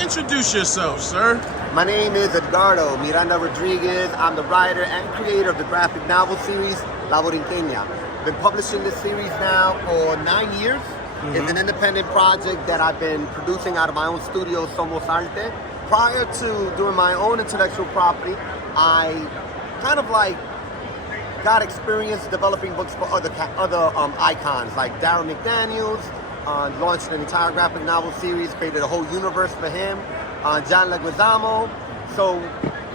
Introduce yourself, sir. My name is Edgardo Miranda-Rodriguez. I'm the writer and creator of the graphic novel series, Borinqueña. Been publishing this series now for 9 years. It's an independent project that I've been producing out of my own studio, Somos Arte. Prior to doing my own intellectual property, I kind of like got experience developing books for other icons like Darren McDaniels. Launched an entire graphic novel series, created a whole universe for him. John Leguizamo. So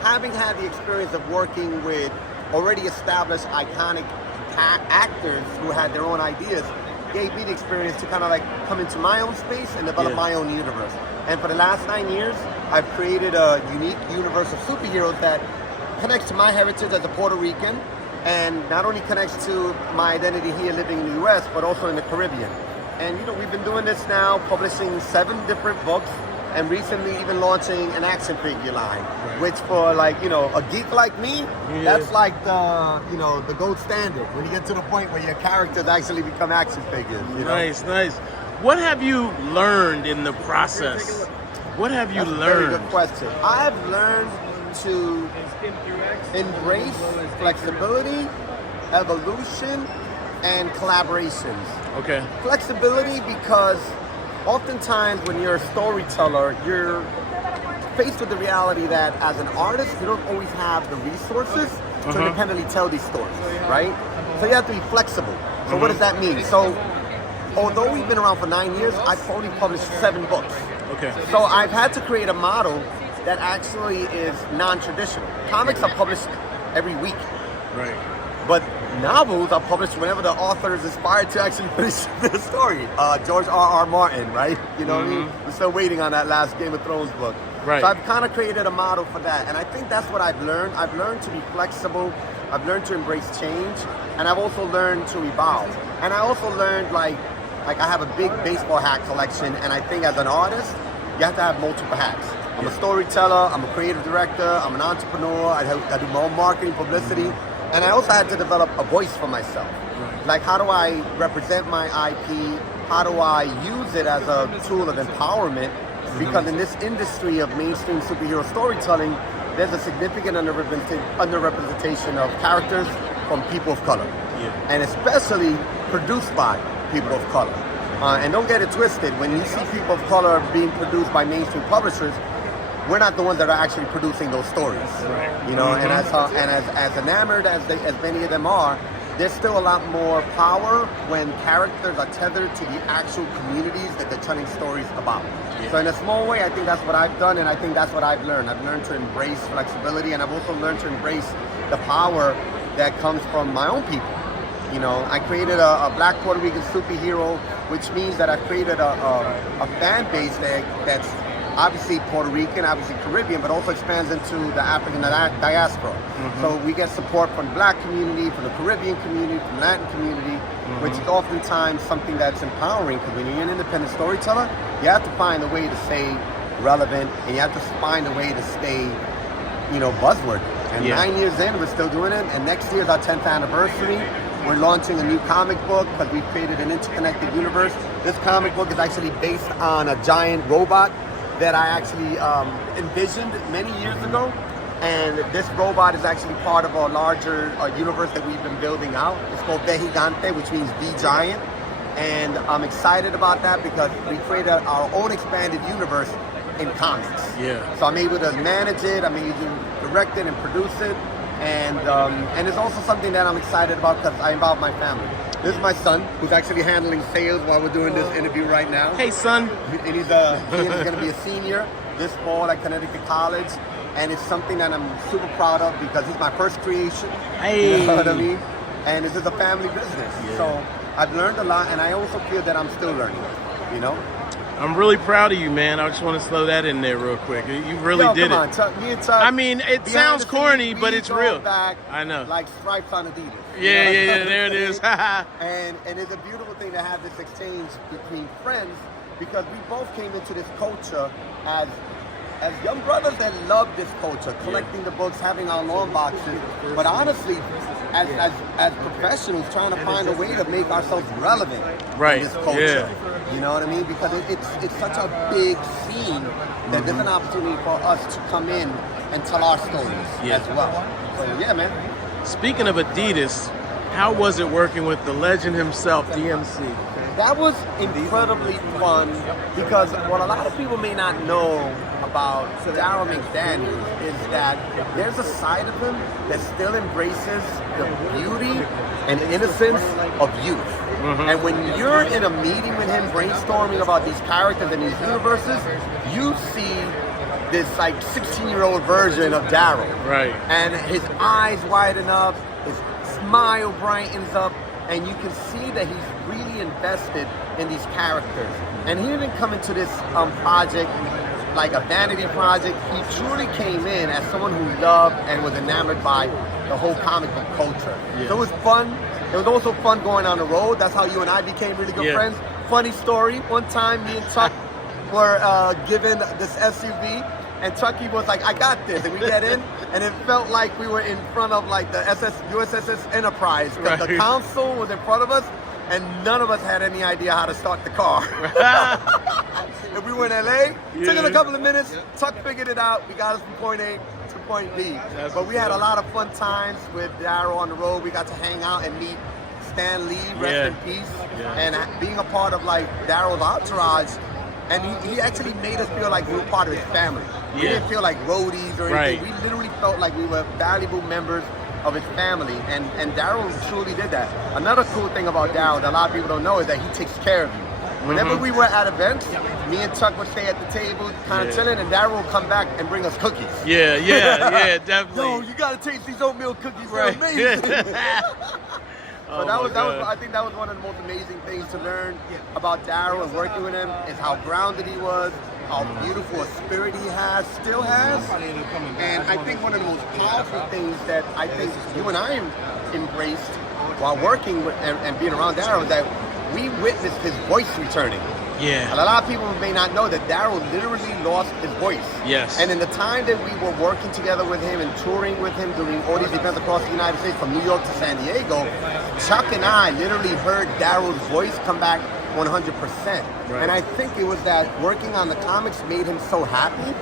having had the experience of working with already established iconic actors who had their own ideas, gave me the experience to kind of like come into my own space and develop my own universe. And for the last 9 years, I've created a unique universe of superheroes that connects to my heritage as a Puerto Rican, and not only connects to my identity here living in the US, but also in the Caribbean. And you know, we've been doing this now, publishing 7 different books, and recently even launching an action figure line, which for like, you know, a geek like me, that's like the, you know, the gold standard. When you get to the point where your characters actually become action figures. You know? Nice, nice. What have you learned in the process? What have you learned? Very good question. I've learned to embrace flexibility, evolution, and collaborations. Okay. Flexibility, because oftentimes when you're a storyteller, you're faced with the reality that as an artist, you don't always have the resources to independently tell these stories, right? So you have to be flexible. So what does that mean? So although we've been around for 9 years, I've only published 7 books. Okay. So I've had to create a model that actually is non-traditional. Comics are published every week. Right. But novels are published whenever the author is inspired to actually finish the story. George R.R. Martin, right? You know what I mean? We're still waiting on that last Game of Thrones book. Right. So I've kind of created a model for that. And I think that's what I've learned. I've learned to be flexible. I've learned to embrace change. And I've also learned to evolve. And I also learned like I have a big baseball hat collection. And I think as an artist, you have to have multiple hats. I'm a storyteller. I'm a creative director. I'm an entrepreneur. I do my own marketing, publicity. And I also had to develop a voice for myself. Like, how do I represent my IP? How do I use it as a tool of empowerment? Because in this industry of mainstream superhero storytelling, there's a significant underrepresentation of characters from people of color. And especially produced by people of color. And don't get it twisted, when you see people of color being produced by mainstream publishers, we're not the ones that are actually producing those stories, you know. And as enamored as many of them are, there's still a lot more power when characters are tethered to the actual communities that they're telling stories about. So in a small way, I think that's what I've done, and I think that's what I've learned. I've learned to embrace flexibility, and I've also learned to embrace the power that comes from my own people. You know, I created a Black Puerto Rican superhero, which means that I've created a fan base that's obviously Puerto Rican, obviously Caribbean, but also expands into the African diaspora. So we get support from the Black community, from the Caribbean community, from the Latin community, which is oftentimes something that's empowering, because when you're an independent storyteller, you have to find a way to stay relevant, and you have to find a way to stay, you know, buzzword. And 9 years in, we're still doing it, and next year is our 10th anniversary. We're launching a new comic book because we've created an interconnected universe. This comic book is actually based on a giant robot that I actually envisioned many years ago, and this robot is actually part of a larger universe that we've been building out. It's called The Gigante, which means the giant, and I'm excited about that because we created our own expanded universe in comics. So I'm able to manage it, I'm able to direct it and produce it, and it's also something that I'm excited about because I involve my family. This is my son, who's actually handling sales while we're doing this interview right now. Hey, son. And he's going to be a senior this fall at Connecticut College. And it's something that I'm super proud of because he's my first creation. Hey. You know what I mean? And this is a family business. So I've learned a lot, and I also feel that I'm still learning, you know? I'm really proud of you, man. I just want to slow that in there real quick. You really did come it. On, I mean, it sounds corny, but it's real. Back, I know. Like stripes on Adidas. Yeah, there it is. and it's a beautiful thing to have this exchange between friends, because we both came into this culture as young brothers that love this culture, collecting the books, having our long boxes. But honestly, as professionals, trying to find a way to make ourselves relevant in this culture. You know what I mean? Because it's such a big scene that there's an opportunity for us to come in and tell our stories as well. So yeah, man. Speaking of Adidas, how was it working with the legend himself, DMC? That was incredibly fun because what a lot of people may not know about Daryl McDaniels is that there's a side of him that still embraces the beauty and innocence of youth. And when you're in a meeting with him brainstorming about these characters and these universes, you see this like 16-year-old version of Daryl. Right. And his eyes widen up, his smile brightens up, and you can see that he's really invested in these characters. And he didn't come into this project like a vanity project. He truly came in as someone who loved and was enamored by the whole comic book culture. So it was fun. It was also fun going on the road. That's how you and I became really good friends. Funny story, one time me and Chuck were given this SUV, and Chucky was like, I got this, and we get in, and it felt like we were in front of like the USS Enterprise, because the console was in front of us, and none of us had any idea how to start the car. And we were in LA, took it a couple of minutes, Chuck figured it out, we got us from point A to point B. But we had a lot of fun times with Daryl on the road. We got to hang out and meet Stan Lee, rest in peace, and being a part of like Daryl's entourage. And he actually made us feel like we were part of his family. We didn't feel like roadies or anything. We literally felt like we were valuable members of his family. And Daryl truly did that. Another cool thing about Daryl that a lot of people don't know is that he takes care of you. Whenever we were at events, me and Chuck would stay at the table, kind of chilling, and Daryl would come back and bring us cookies. Definitely. Yo, you gotta taste these oatmeal cookies. They're amazing. So that was I think that was one of the most amazing things to learn about Daryl and working with him, is how grounded he was, how beautiful a spirit he still has. And I think one of the most powerful things that I think you and I embraced while working with and being around Daryl is that we witnessed his voice returning. And a lot of people may not know that Daryl literally lost his voice. And in the time that we were working together with him and touring with him, doing all these events across the United States, from New York to San Diego, Chuck and I literally heard Daryl's voice come back 100%. And I think it was that working on the comics made him so happy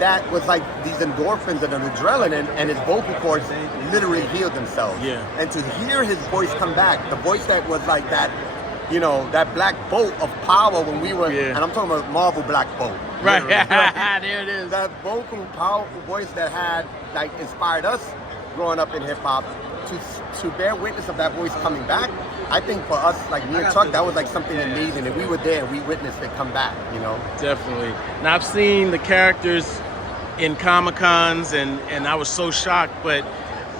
that was like these endorphins and an adrenaline, and his vocal cords literally healed themselves. And to hear his voice come back, the voice that was like that, you know, that black bolt of power when we were, and I'm talking about Marvel Black Bolt. There it is. That vocal, powerful voice that had, like, inspired us growing up in hip-hop, to bear witness of that voice coming back, I think for us, like me and Chuck, that was like something amazing, and we were there, we witnessed it come back, you know? Definitely. Now, I've seen the characters in Comic-Cons, and I was so shocked, but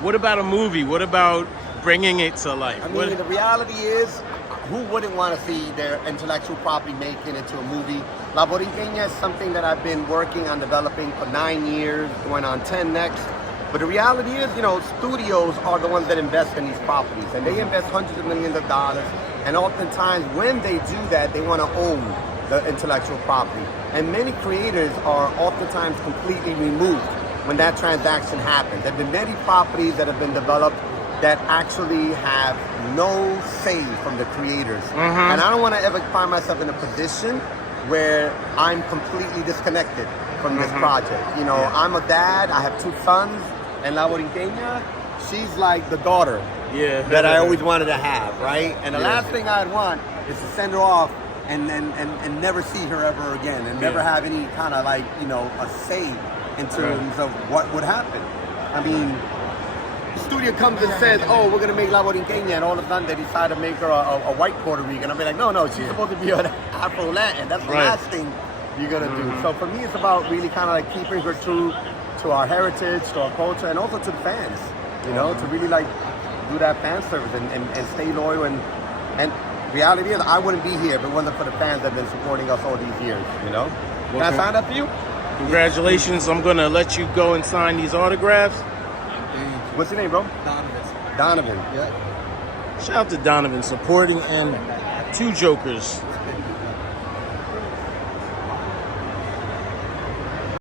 what about a movie? What about bringing it to life? I mean, the reality is, who wouldn't want to see their intellectual property make it into a movie? La Borinqueña is something that I've been working on developing for 9 years, going on 10 next. But the reality is, you know, studios are the ones that invest in these properties, and they invest hundreds of millions of dollars. And oftentimes, when they do that, they want to own the intellectual property. And many creators are oftentimes completely removed when that transaction happens. There have been many properties that have been developed that actually have no say from the creators. And I don't want to ever find myself in a position where I'm completely disconnected from this project. You know, I'm a dad, I have 2 sons, and La Borinqueña, she's like the daughter that I always wanted to have, right? And the last thing I'd want is to send her off and never see her ever again, and never have any kind of, like, you know, a say in terms of what would happen. I mean, the studio comes and says, oh, we're going to make La Borinqueña, and all of a sudden they decide to make her a white Puerto Rican. I'll be like, no, she's supposed to be an Afro-Latin. That's the last thing you're going to do. So for me, it's about really kind of like keeping her true to our heritage, to our culture, and also to the fans, you know, to really like do that fan service and stay loyal. And reality is, I wouldn't be here if it wasn't for the fans that have been supporting us all these years, you know. Can I sign up for you? Congratulations. I'm going to let you go and sign these autographs. What's your name, bro? Donovan. Yeah. Shout out to Donovan supporting, and 2 jokers